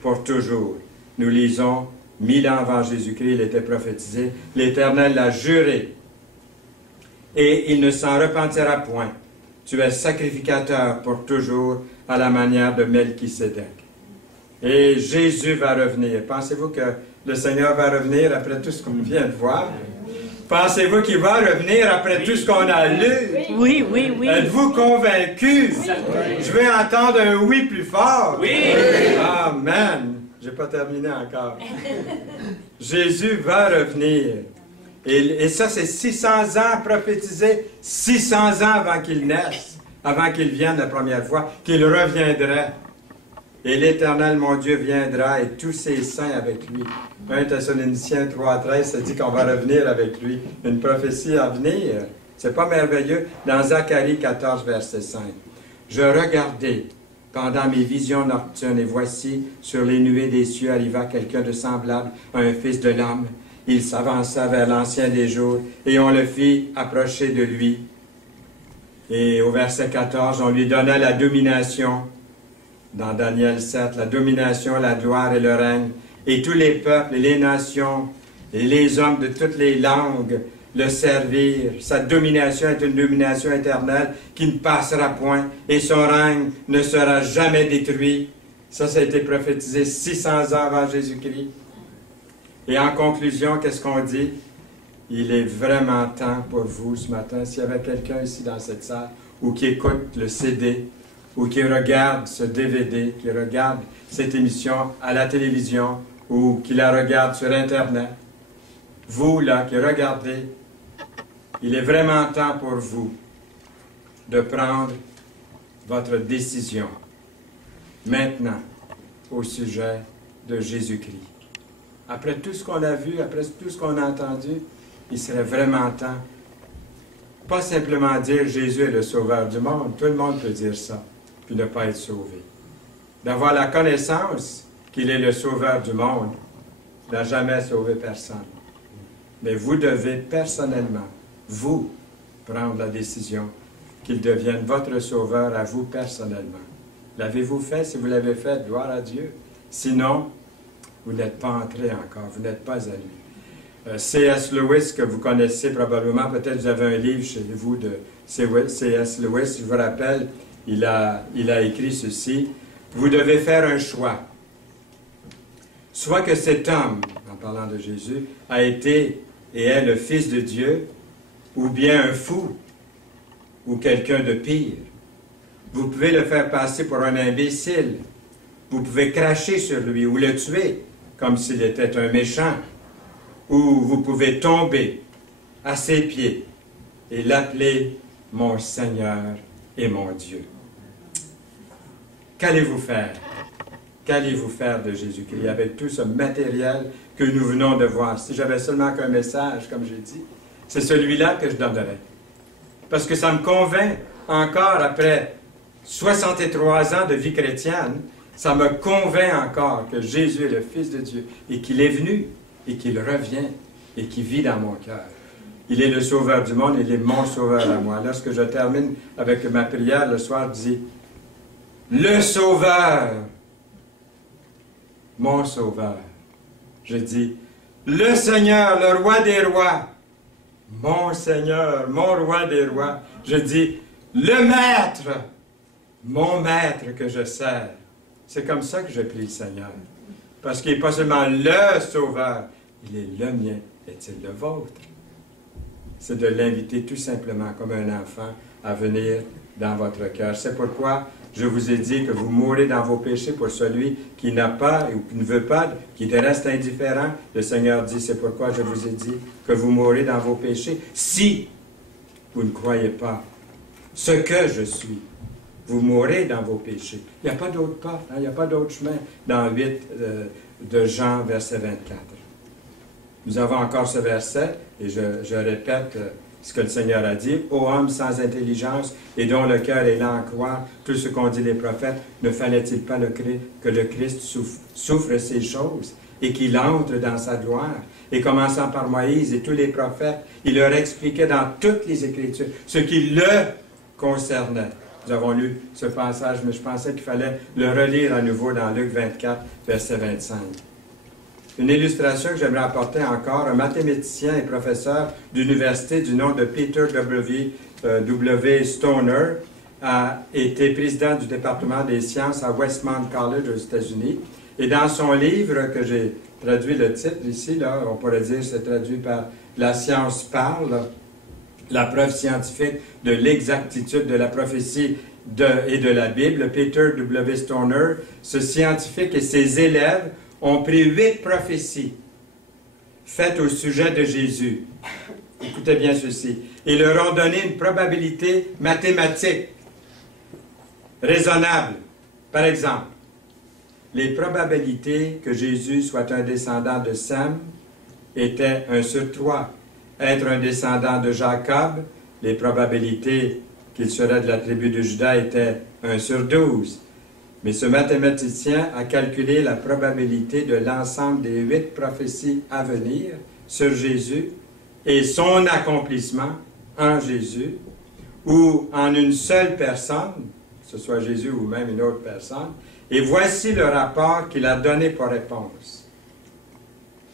pour toujours. Nous lisons, 1000 ans avant Jésus-Christ, il était prophétisé, l'Éternel l'a juré, et il ne s'en repentira point. Tu es sacrificateur pour toujours, à la manière de Melchisédek. Et Jésus va revenir. Pensez-vous que le Seigneur va revenir après tout ce qu'on vient de voir? Pensez-vous qu'il va revenir après tout ce qu'on a lu? Oui, oui, oui. Êtes-vous convaincus? Je vais entendre un oui plus fort. Oui! Amen. Je n'ai pas terminé encore. Jésus va revenir. Et ça, c'est 600 ans prophétisé, 600 ans avant qu'il naisse, avant qu'il vienne la première fois, qu'il reviendrait. Et l'Éternel, mon Dieu, viendra et tous ses saints avec lui. 1 Thessaloniciens 3,13, ça dit qu'on va revenir avec lui. Une prophétie à venir. C'est pas merveilleux? Dans Zacharie 14, verset 5. Je regardais pendant mes visions nocturnes, et voici, sur les nuées des cieux arriva quelqu'un de semblable à un fils de l'homme. Il s'avança vers l'ancien des jours, et on le fit approcher de lui. Et au verset 14, on lui donna la domination, dans Daniel 7, la domination, la gloire et le règne, et tous les peuples, et les nations, et les hommes de toutes les langues le servirent. Sa domination est une domination éternelle qui ne passera point, et son règne ne sera jamais détruit. Ça a été prophétisé 600 ans avant Jésus-Christ. Et en conclusion, qu'est-ce qu'on dit? Il est vraiment temps pour vous ce matin, s'il y avait quelqu'un ici dans cette salle, ou qui écoute le CD, ou qui regarde ce DVD, qui regarde cette émission à la télévision, ou qui la regarde sur Internet, vous là qui regardez, il est vraiment temps pour vous de prendre votre décision maintenant au sujet de Jésus-Christ. Après tout ce qu'on a vu, après tout ce qu'on a entendu, il serait vraiment temps, pas simplement dire Jésus est le sauveur du monde, tout le monde peut dire ça, puis ne pas être sauvé. D'avoir la connaissance qu'il est le sauveur du monde, n'a jamais sauvé personne. Mais vous devez personnellement, vous, prendre la décision qu'il devienne votre sauveur à vous personnellement. L'avez-vous fait? Si vous l'avez fait, gloire à Dieu. Sinon, vous n'êtes pas entré encore, vous n'êtes pas à lui. C.S. Lewis, que vous connaissez probablement, peut-être vous avez un livre chez vous de C.S. Lewis, je vous rappelle, il a écrit ceci, « Vous devez faire un choix. Soit que cet homme, en parlant de Jésus, a été et est le Fils de Dieu, ou bien un fou, ou quelqu'un de pire. Vous pouvez le faire passer pour un imbécile. Vous pouvez cracher sur lui ou le tuer, comme s'il était un méchant. Ou vous pouvez tomber à ses pieds et l'appeler mon Seigneur et mon Dieu. Qu'allez-vous faire? Qu'allez-vous faire de Jésus-Christ avec tout ce matériel que nous venons de voir? Si j'avais seulement qu'un message, comme j'ai dit, c'est celui-là que je donnerais. Parce que ça me convainc encore après 63 ans de vie chrétienne, ça me convainc encore que Jésus est le Fils de Dieu et qu'il est venu et qu'il revient et qu'il vit dans mon cœur. Il est le sauveur du monde, il est mon sauveur à moi. Lorsque je termine avec ma prière le soir, je dis « Le sauveur !» Mon sauveur. Je dis, le Seigneur, le roi des rois, mon Seigneur, mon roi des rois. Je dis, le maître, mon maître que je sers. C'est comme ça que je prie le Seigneur. Parce qu'il n'est pas seulement le sauveur, il est le mien. Est-il le vôtre? C'est de l'inviter tout simplement comme un enfant à venir dans votre cœur. C'est pourquoi je vous ai dit que vous mourrez dans vos péchés pour celui qui n'a pas ou qui ne veut pas, qui te reste indifférent. Le Seigneur dit, c'est pourquoi je vous ai dit que vous mourrez dans vos péchés. Si vous ne croyez pas ce que je suis, vous mourrez dans vos péchés. Il n'y a pas d'autre porte, hein? Il n'y a pas d'autre chemin dans 8 de Jean, verset 24. Nous avons encore ce verset, et je répète ce que le Seigneur a dit. « Ô homme sans intelligence, et dont le cœur est lent à croire tout ce qu'ont dit les prophètes, ne fallait-il pas que le Christ souffre ces choses, et qu'il entre dans sa gloire? Et commençant par Moïse et tous les prophètes, il leur expliquait dans toutes les Écritures ce qui le concernait. » Nous avons lu ce passage, mais je pensais qu'il fallait le relire à nouveau dans Luc 24, verset 25. Une illustration que j'aimerais apporter encore, un mathématicien et professeur d'université du nom de Peter W. Stoner a été président du département des sciences à Westmont College aux États-Unis. Et dans son livre, que j'ai traduit le titre ici, là, on pourrait dire c'est traduit par « La science parle », la preuve scientifique de l'exactitude de la prophétie et de la Bible, Peter W. Stoner, ce scientifique et ses élèves ont pris 8 prophéties faites au sujet de Jésus. Écoutez bien ceci. Ils leur ont donné une probabilité mathématique raisonnable. Par exemple, les probabilités que Jésus soit un descendant de Sem étaient 1 sur 3. Être un descendant de Jacob, les probabilités qu'il serait de la tribu de Juda étaient 1 sur 12. Mais ce mathématicien a calculé la probabilité de l'ensemble des 8 prophéties à venir sur Jésus et son accomplissement en Jésus, ou en une seule personne, que ce soit Jésus ou même une autre personne, et voici le rapport qu'il a donné pour réponse.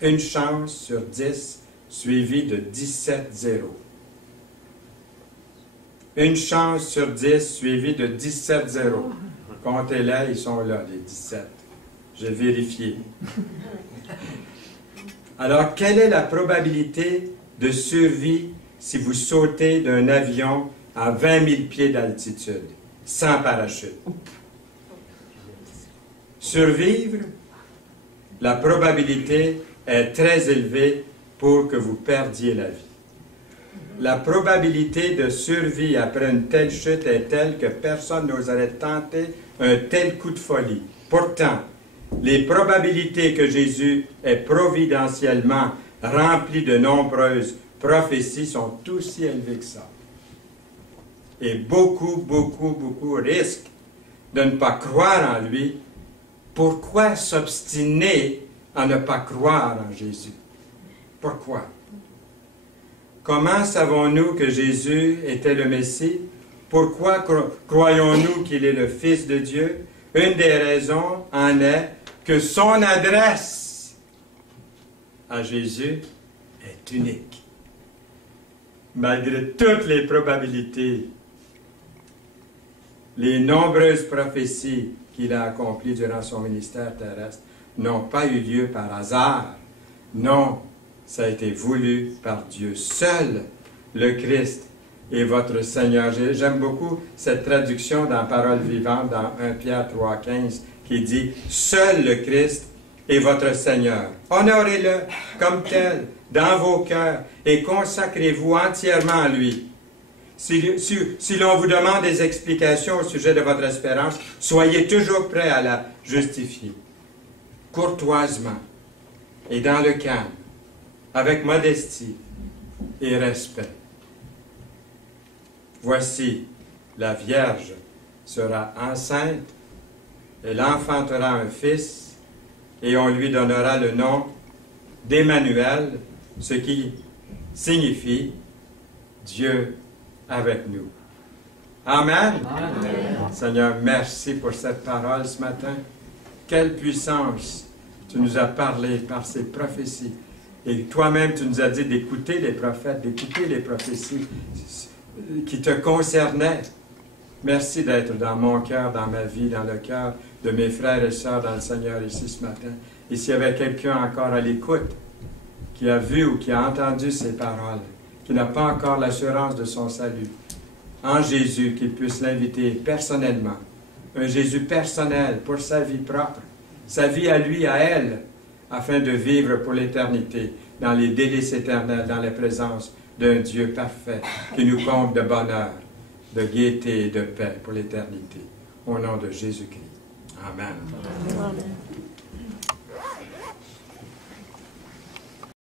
Une chance sur 10 suivi de 17 zéros. Une chance sur 10 suivi de 17 zéros. Comptez-les, ils sont là, les 17. J'ai vérifié. Alors, quelle est la probabilité de survie si vous sautez d'un avion à 20 000 pieds d'altitude, sans parachute? Survivre, la probabilité est très élevée pour que vous perdiez la vie. La probabilité de survie après une telle chute est telle que personne n'oserait tenter un tel coup de folie. Pourtant, les probabilités que Jésus ait providentiellement rempli de nombreuses prophéties sont aussi élevées que ça. Et beaucoup risquent de ne pas croire en lui. Pourquoi s'obstiner à ne pas croire en Jésus? Pourquoi? Comment savons-nous que Jésus était le Messie? Pourquoi croyons-nous qu'il est le Fils de Dieu? Une des raisons en est que son adresse à Jésus est unique. Malgré toutes les probabilités, les nombreuses prophéties qu'il a accomplies durant son ministère terrestre n'ont pas eu lieu par hasard. Non, ça a été voulu par Dieu. Seul le Christ est votre Seigneur. J'aime beaucoup cette traduction dans Parole vivante, dans 1 Pierre 3,15, qui dit « Seul le Christ est votre Seigneur. Honorez-le comme tel dans vos cœurs et consacrez-vous entièrement à lui. Si l'on vous demande des explications au sujet de votre espérance, soyez toujours prêts à la justifier, courtoisement et dans le calme, avec modestie et respect. Voici, la Vierge sera enceinte, elle enfantera un fils, et on lui donnera le nom d'Emmanuel, ce qui signifie Dieu avec nous. Amen. Amen. Seigneur, merci pour cette parole ce matin. Quelle puissance tu nous as parlé par ces prophéties. Et toi-même, tu nous as dit d'écouter les prophètes, d'écouter les prophéties qui te concernaient. Merci d'être dans mon cœur, dans ma vie, dans le cœur de mes frères et sœurs dans le Seigneur ici ce matin. Et s'il y avait quelqu'un encore à l'écoute, qui a vu ou qui a entendu ces paroles, qui n'a pas encore l'assurance de son salut, en Jésus, qu'il puisse l'inviter personnellement, un Jésus personnel pour sa vie propre, sa vie à lui, à elle, afin de vivre pour l'éternité, dans les délices éternels, dans la présence d'un Dieu parfait, qui nous comble de bonheur, de gaieté et de paix pour l'éternité. Au nom de Jésus-Christ. Amen. Amen.